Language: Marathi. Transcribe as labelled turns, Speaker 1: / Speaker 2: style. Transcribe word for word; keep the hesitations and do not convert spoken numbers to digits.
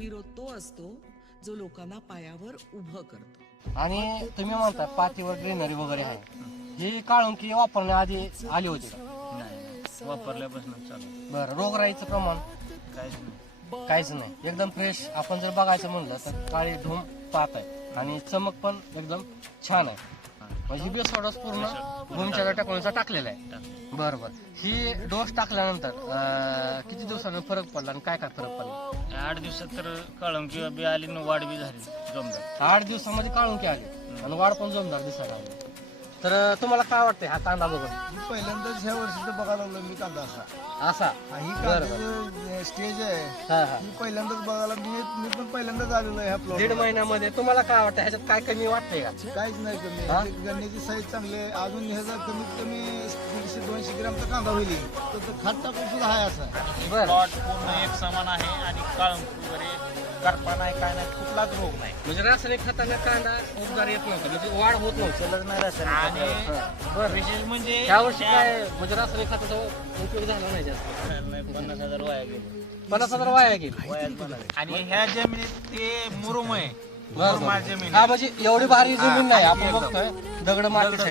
Speaker 1: हिरो तो असतो जो लोकांना पायावर उभं करतो.
Speaker 2: आणि तुम्ही म्हणता पातीवर ग्रीनरी वगैरे आहे, ही काळुंकी वापरण्याआधी आली होती का?
Speaker 3: नाही, वापरल्यापासून चालू.
Speaker 2: बरं, रोगराईचं प्रमाण
Speaker 3: काहीच नाही.
Speaker 2: काहीच नाही, एकदम फ्रेश. आपण जर बघायचं म्हणलं तर काळी धूम पात आहे आणि चमक पण एकदम छान आहे. म्हणजे बेसोडस पूर्ण भूमीच्या टाकूनचा टाकलेला आहे. बरं बरं, ही डोस टाकल्यानंतर अं, किती दिवसानं फरक पडला आणि काय काय फरक पडला?
Speaker 3: आठ दिवसात तर काळुंकी बी आली आणि वाढ बी झाली जमदार.
Speaker 2: आठ दिवसामध्ये काळुंकी आली आणि वाढ पण जोमदार दिसायला लागली. तर तुम्हाला काय वाटतंय हा कांदा बघून?
Speaker 4: मी पहिल्यांदाच ह्या वर्षीचं बघायला लागलो मी कांदा असा.
Speaker 2: असा
Speaker 4: हा, ही
Speaker 2: बरं,
Speaker 4: कांदा स्टेज आहे
Speaker 2: हा हा
Speaker 4: ही पहिल्यांदाच बघायला मी मी पण पहिल्यांदाच आलेलो आहे ह्या प्लॉट.
Speaker 2: दीड महिन्यामध्ये तुम्हाला काय वाटतं ह्याच्यात काय कमी वाटतंय का?
Speaker 4: काहीच नाही कमी.
Speaker 2: हा?
Speaker 4: गन्याची साईज चांगली आहे. अजून ह्याचा कमीत कमी दीडशे दोनशे ग्रामचा कांदा होईल. तर तो खात टाकून सुद्धा आहे असा.
Speaker 2: बरं,
Speaker 5: प्लॉट पूर्ण एक समान आहे आणि काळुंकी वगैरे करपा नाही काय नाही कुठलाच रोग नाही.
Speaker 2: म्हणजे रासायनिक खताने कांदा उबदार येत नव्हता, म्हणजे वाढ होत नव्हती.
Speaker 5: सलग नाही रासायनिक
Speaker 2: हा,
Speaker 5: खतावर.
Speaker 2: बरं.
Speaker 5: विशेष म्हणजे
Speaker 2: ह्या वर्षी
Speaker 5: त्या-
Speaker 2: काय म्हणजे रासायनिक खताचा उपयोग झाला नाही जास्त.
Speaker 5: नाही, पन्नास हजार वाया गेले.
Speaker 2: पन्नास हजार वाया गेली.
Speaker 5: वायाच गेले. आणि ह्या जमिनीत ते मुरुम आहे.
Speaker 2: बरं,
Speaker 5: मुरमाड
Speaker 2: बरं.
Speaker 5: जमीन
Speaker 2: हा
Speaker 5: आहे.
Speaker 2: म्हणजे एवढी भारी जमीन नाही,
Speaker 5: हा,
Speaker 2: आपण
Speaker 5: एकदम.
Speaker 2: बघतोय दगड माती